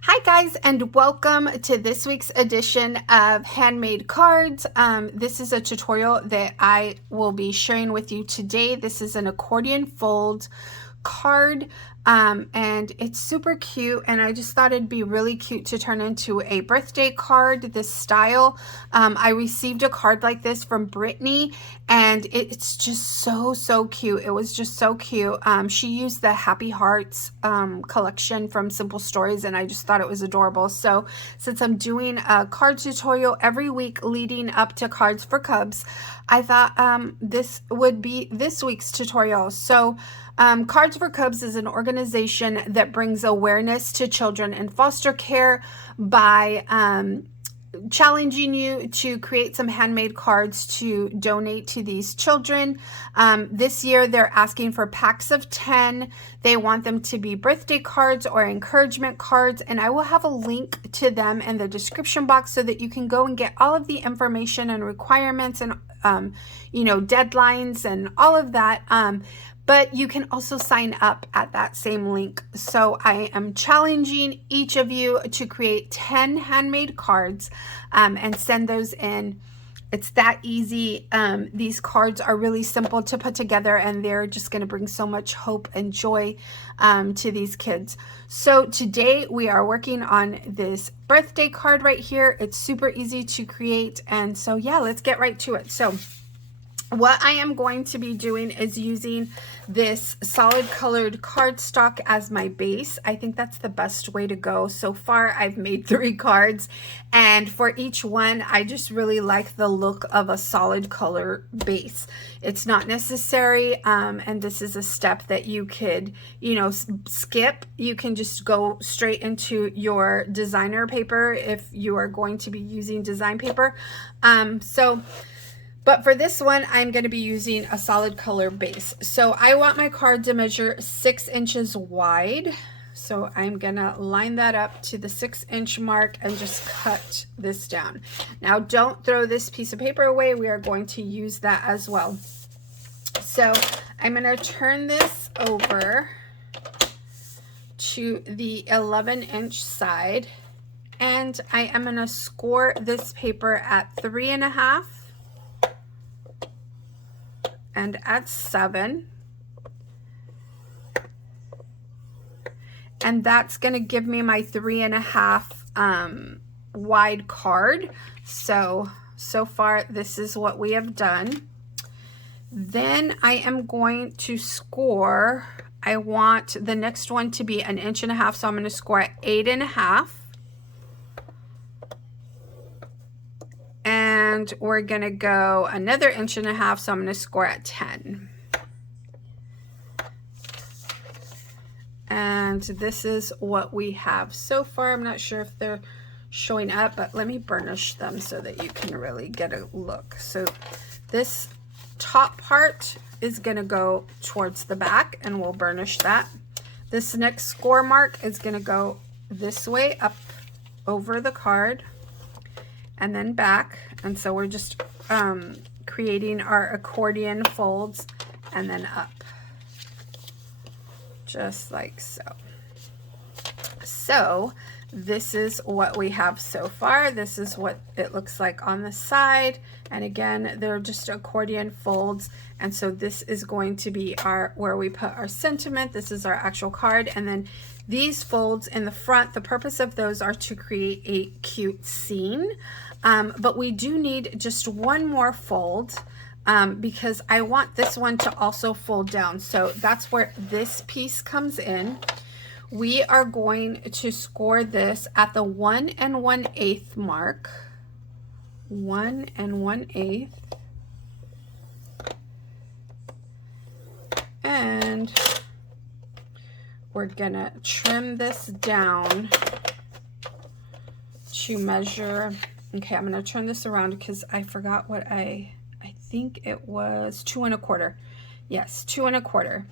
Hi guys, and welcome to this week's edition of Handmade Cards. This is a tutorial that I will be sharing with you today. This is an accordion fold card, and it's super cute, and I just thought it'd be really cute to turn into a birthday card this style. I received a card like this from Brittany, and it's just so cute. It was just so cute. She used the Happy Hearts collection from Simple Stories, and I just thought it was adorable. So since I'm doing a card tutorial every week leading up to Cards for Cubs, I thought this would be this week's tutorial. So Cards for Cubs is an organization that brings awareness to children in foster care by challenging you to create some handmade cards to donate to these children. This year they're asking for packs of 10. They want them to be birthday cards or encouragement cards, and I will have a link to them in the description box so that you can go and get all of the information and requirements and deadlines and all of that. But you can also sign up at that same link. So I am challenging each of you to create 10 handmade cards and send those in. It's that easy. These cards are really simple to put together, and they're just going to bring so much hope and joy to these kids. So today we are working on this birthday card right here. It's super easy to create, and so yeah, let's get right to it. So what I am going to be doing is using this solid colored cardstock as my base. I think that's the best way to go. So far, I've made 3 cards, and for each one, I just really like the look of a solid color base. It's not necessary, and this is a step that you could, skip. You can just go straight into your designer paper if you are going to be using design paper. But for this one, I'm going to be using a solid color base. So I want my card to measure 6 inches wide. So I'm going to line that up to the 6-inch mark and just cut this down. Now don't throw this piece of paper away. We are going to use that as well. So I'm going to turn this over to the 11-inch side. And I am going to score this paper at 3.5. and at 7, and that's going to give me my 3.5 wide card. So far this is what we have done. Then I am going to score. I want the next one to be 1.5 inches, so I'm going to score at 8.5. And we're going to go another 1.5 inches, so I'm going to score at 10. And this is what we have so far. I'm not sure if they're showing up, but let me burnish them so that you can really get a look. So this top part is going to go towards the back, and we'll burnish that. This next score mark is going to go this way up over the card and then back, and so we're just creating our accordion folds and then up, just like so. So this is what we have so far. This is what it looks like on the side, and again, they're just accordion folds, and so this is going to be our where we put our sentiment. This is our actual card, and then these folds in the front, the purpose of those are to create a cute scene. But we do need just one more fold because I want this one to also fold down. So that's where this piece comes in. We are going to score this at the 1 1/8 mark. 1 1/8. And we're gonna trim this down to measure. Okay, I'm going to turn this around because I forgot what I think it was 2 1/4. Yes, 2 1/4.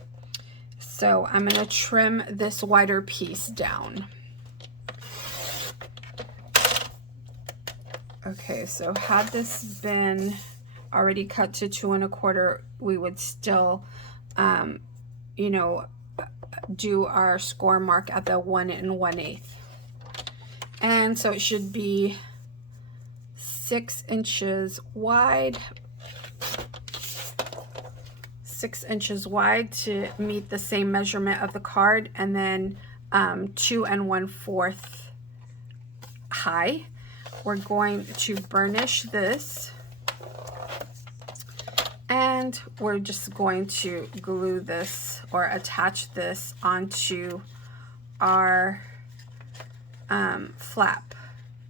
So I'm going to trim this wider piece down. Okay, so had this been already cut to 2 1/4, we would still, do our score mark at the 1 1/8. And so it should be 6 inches wide. 6 inches wide to meet the same measurement of the card, and then 2 1/4 high. We're going to burnish this, and we're just going to glue this or attach this onto our flap.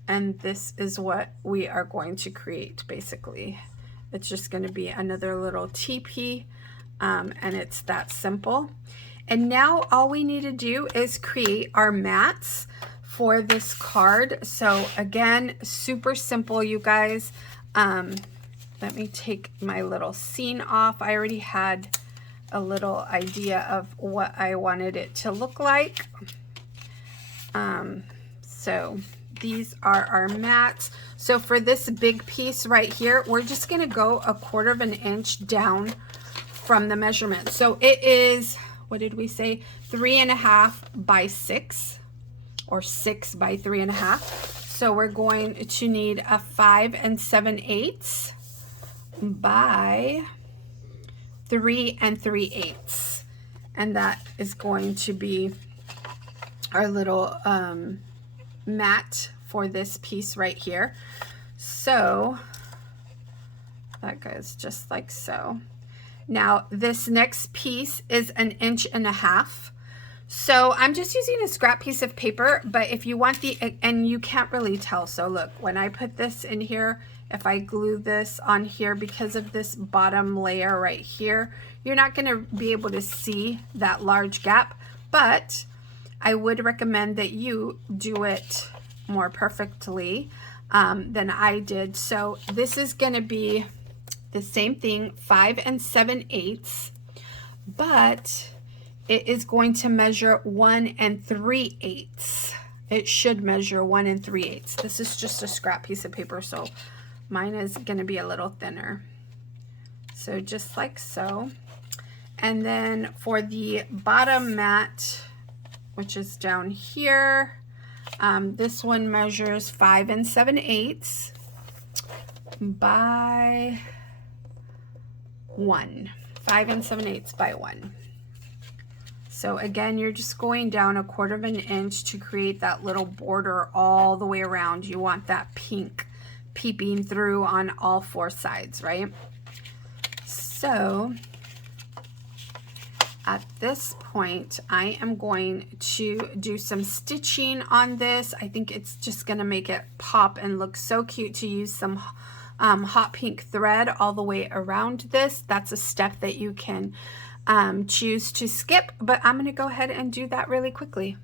And this is what we are going to create. Basically, it's just going to be another little teepee, and it's that simple. And now all we need to do is create our mats for this card. So again, super simple, you guys. Let me take my little scene off. I already had a little idea of what I wanted it to look like. So these are our mats. So for this big piece right here, we're just gonna go 1/4 inch down from the measurement. So it is, what did we say? 3.5 by 6, or 6 by 3.5. So we're going to need a 5 7/8 by 3 3/8, and that is going to be our little mat for this piece right here. So that goes just like so. Now this next piece is 1.5 inches. So I'm just using a scrap piece of paper, but if you want and you can't really tell. So look, when I put this in here, if I glue this on here, because of this bottom layer right here, you're not going to be able to see that large gap, but I would recommend that you do it more perfectly than I did. So this is going to be the same thing, 5 7/8, but it is going to measure 1 3/8. It should measure 1 3/8. This is just a scrap piece of paper, so mine is going to be a little thinner. So just like so. And then for the bottom mat, which is down here, this one measures 5 7/8 by 1. 5 7/8 by 1. So again, you're just going down 1/4 inch to create that little border all the way around. You want that pink peeping through on all 4 sides, right? So at this point, I am going to do some stitching on this. I think it's just going to make it pop and look so cute to use some hot pink thread all the way around this. That's a step that you can choose to skip, but I'm going to go ahead and do that really quickly.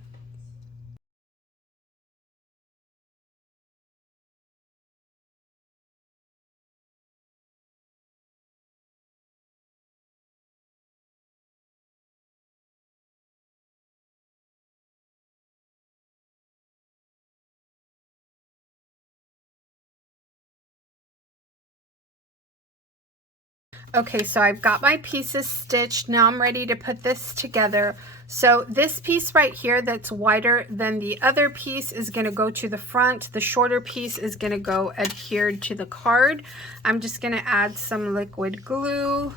Okay, so I've got my pieces stitched. Now I'm ready to put this together. So this piece right here that's wider than the other piece is going to go to the front. The shorter piece is going to go adhered to the card. I'm just going to add some liquid glue.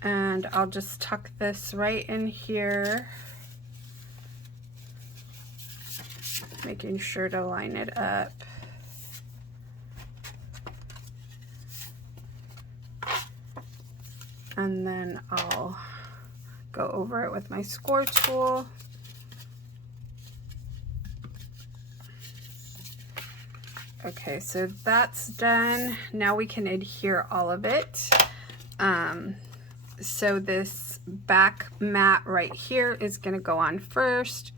And I'll just tuck this right in here, making sure to line it up. And then I'll go over it with my score tool. Okay, so that's done. Now we can adhere all of it. So this back mat right here is going to go on first,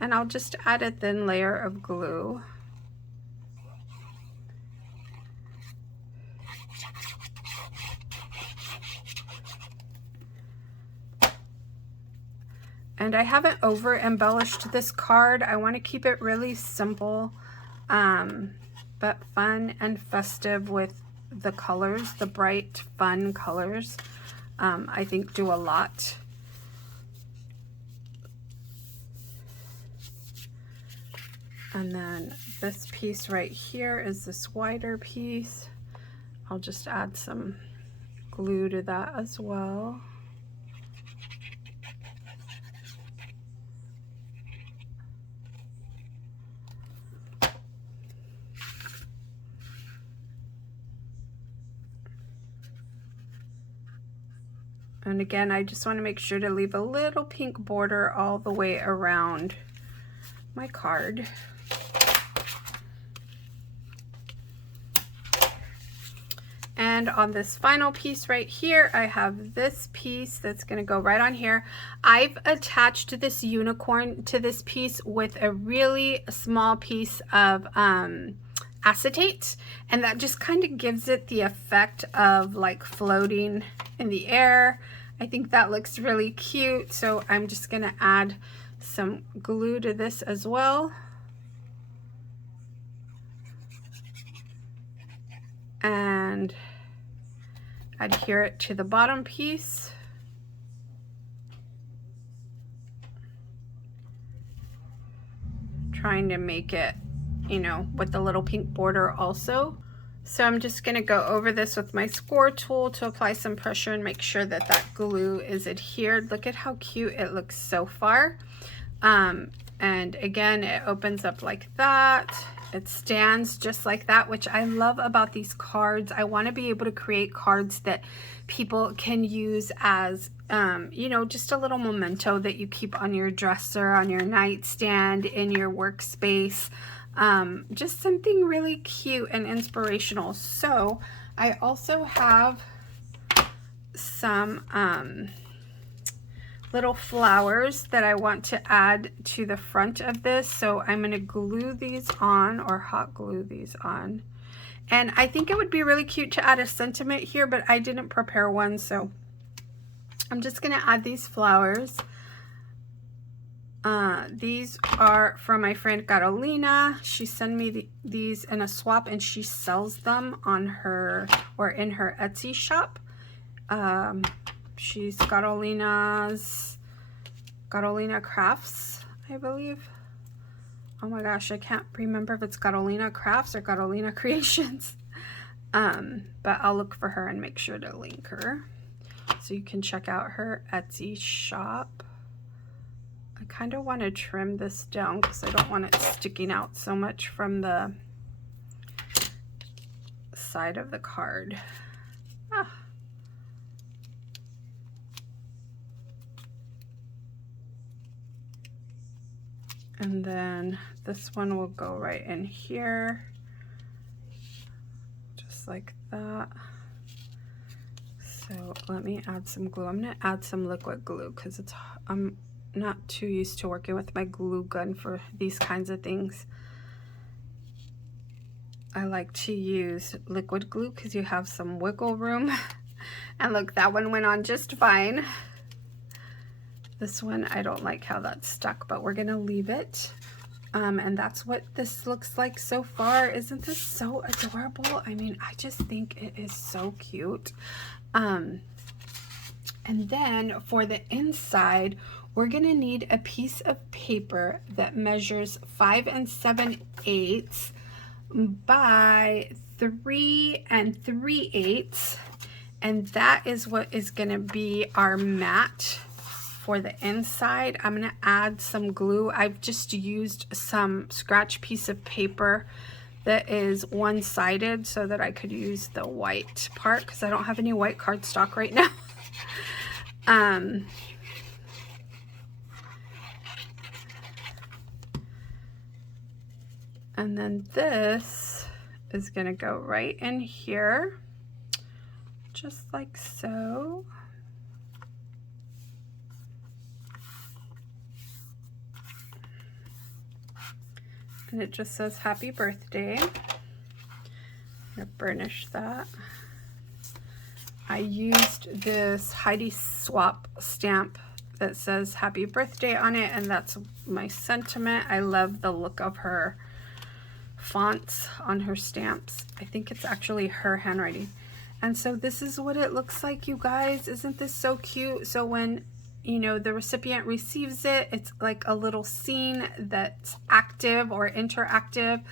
and I'll just add a thin layer of glue. And I haven't over embellished this card. I want to keep it really simple, but fun and festive with the colors, the bright, fun colors, I think do a lot. And then this piece right here is this wider piece. I'll just add some glue to that as well. And again, I just want to make sure to leave a little pink border all the way around my card. And on this final piece right here, I have this piece that's going to go right on here. I've attached this unicorn to this piece with a really small piece of acetate, and that just kind of gives it the effect of like floating in the air. I think that looks really cute, so I'm just going to add some glue to this as well. And adhere it to the bottom piece. Trying to make it, you know, with the little pink border also. So I'm just going to go over this with my score tool to apply some pressure and make sure that that glue is adhered. Look at how cute it looks so far. And again, it opens up like that. It stands just like that, which I love about these cards. I want to be able to create cards that people can use as, you know, just a little memento that you keep on your dresser, on your nightstand, in your workspace. Just something really cute and inspirational. So I also have some little flowers that I want to add to the front of this. So I'm going to glue these on, or hot glue these on. And I think it would be really cute to add a sentiment here, but I didn't prepare one, so I'm just going to add these flowers. These are from my friend Karolina. She sent me these in a swap, and she sells them on her, or in her Etsy shop. She's Karolina Crafts, I believe. Oh my gosh, I can't remember if it's Karolina Crafts or Karolina Creations. But I'll look for her and make sure to link her, so you can check out her Etsy shop. I kind of want to trim this down because I don't want it sticking out so much from the side of the card. And then this one will go right in here, just like that. So let me add some glue. I'm going to add some liquid glue because I'm not too used to working with my glue gun for these kinds of things. I like to use liquid glue because you have some wiggle room. And look, that one went on just fine. This one, I don't like how that's stuck, but we're gonna leave it. And that's what this looks like so far. Isn't this so adorable? I mean, I just think it is so cute. And then for the inside, we're gonna need a piece of paper that measures 5 7/8 by 3 3/8. And that is what is gonna be our mat for the inside. I'm going to add some glue. I've just used some scratch piece of paper that is one-sided so that I could use the white part because I don't have any white cardstock right now. And then this is going to go right in here, just like so. And it just says happy birthday. I'm gonna burnish that. I used this Heidi Swap stamp that says happy birthday on it, and that's my sentiment. I love the look of her fonts on her stamps. I think it's actually her handwriting. And so this is what it looks like, you guys. Isn't this so cute? So when, you know, the recipient receives it, it's like a little scene that's active or interactive.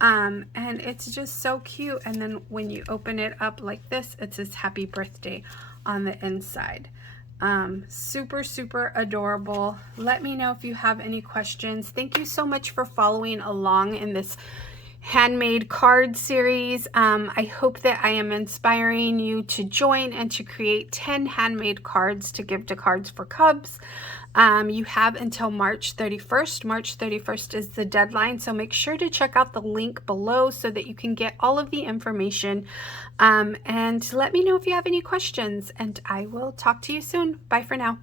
And it's just so cute. And then when you open it up like this, it says happy birthday on the inside. Super, super adorable. Let me know if you have any questions. Thank you so much for following along in this handmade card series. I hope that I am inspiring you to join and to create 10 handmade cards to give to Cards for Cubs. You have until March 31st. March 31st is the deadline, so make sure to check out the link below so that you can get all of the information. And let me know if you have any questions, and I will talk to you soon. Bye for now.